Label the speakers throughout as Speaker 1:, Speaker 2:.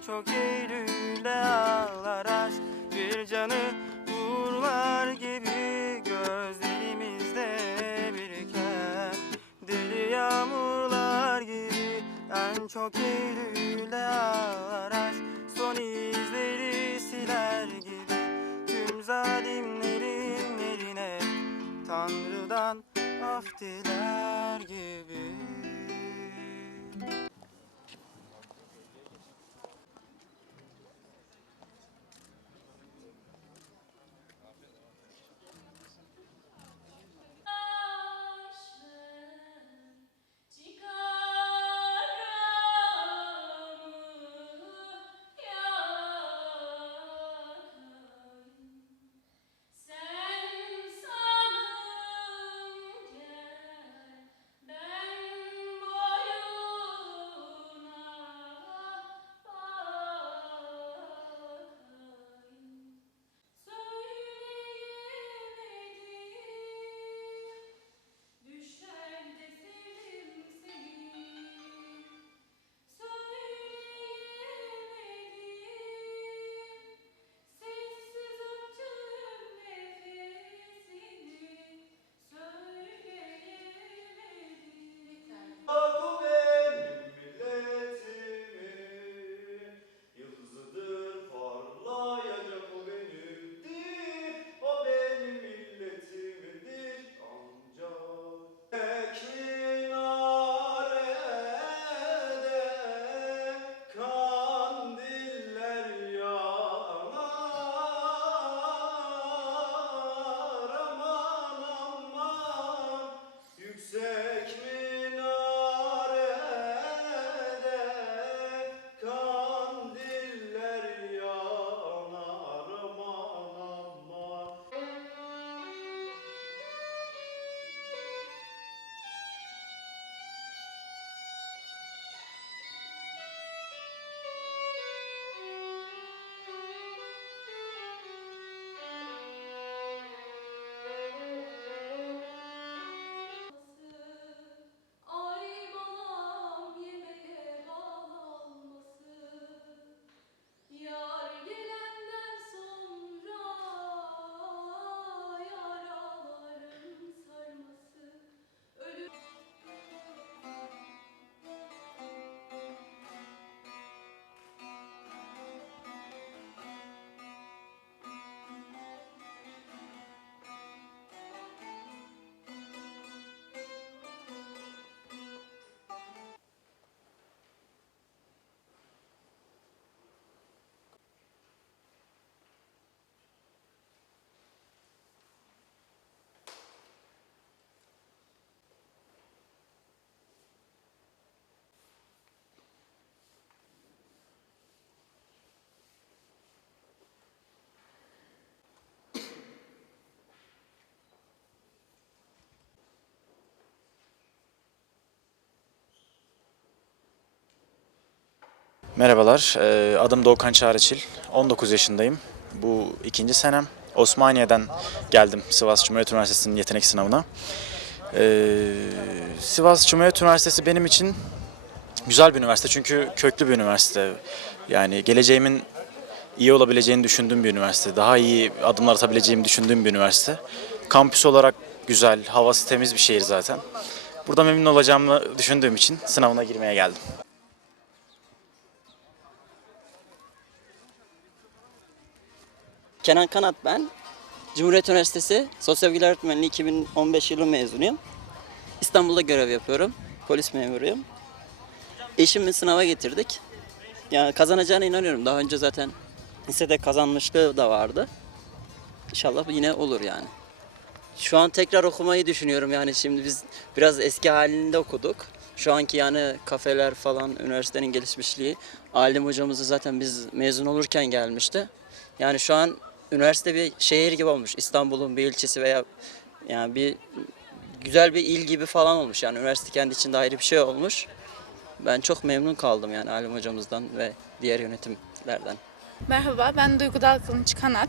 Speaker 1: Çok Eylül'e ağlar aşk. Bir canı vurlar gibi Gözlerimizde biriken. Deli yağmurlar gibi En çok Eylül'e ağlar aşk. Son izleri siler gibi Tüm zalimlerin eline. Tanrı'dan af diler gibi
Speaker 2: Merhabalar, eee, adım Doğukan Çağrıçil. 19 yaşındayım. Bu ikinci senem. Osmaniye'den geldim Sivas Cumhuriyet Üniversitesi'nin yetenek sınavına. Eee, Sivas Cumhuriyet Üniversitesi benim için güzel bir üniversite çünkü köklü bir üniversite. Yani geleceğimin iyi olabileceğini düşündüğüm bir üniversite. Daha iyi adımlar atabileceğimi düşündüğüm bir üniversite. Kampüs olarak güzel, havası temiz bir şehir zaten. Burada memnun olacağımı düşündüğüm için sınavına girmeye geldim.
Speaker 3: Kenan Kanat ben. Cumhuriyet Üniversitesi Sosyal Bilgiler Öğretmenliği 2015 yılı mezunuyum. İstanbul'da görev yapıyorum. Polis memuruyum. Eşimi sınava getirdik. Yani kazanacağına inanıyorum. Daha önce zaten lisede kazanmışlığı da vardı. İnşallah yine olur yani. Şu an tekrar okumayı düşünüyorum yani şimdi biz biraz eski halinde okuduk. Şu anki yani kafeler falan üniversitenin gelişmişliği. Alim hocamızı zaten biz mezun olurken gelmişti. Yani şu an üniversite bir şehir gibi olmuş. İstanbul'un bir ilçesi veya yani bir güzel bir il gibi falan olmuş. Yani üniversite kendi içinde ayrı bir şey olmuş. Ben çok memnun kaldım yani Alim hocamızdan ve diğer yönetimlerden.
Speaker 4: Merhaba, ben Duygu Dalkılıç Kanat.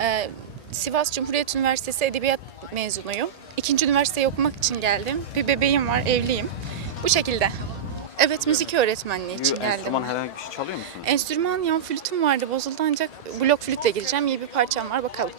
Speaker 4: Ee, Sivas Cumhuriyet Üniversitesi Edebiyat mezunuyum. İkinci üniversiteyi okumak için geldim. Bir bebeğim var, evliyim. Bu şekilde. Evet müzik öğretmenliği için geldim.
Speaker 5: Enstrüman herhangi bir şey çalıyor musunuz?
Speaker 4: Enstrüman yan flütüm vardı bozuldu ancak blok flütle gireceğim. İyi bir parçam var bakalım.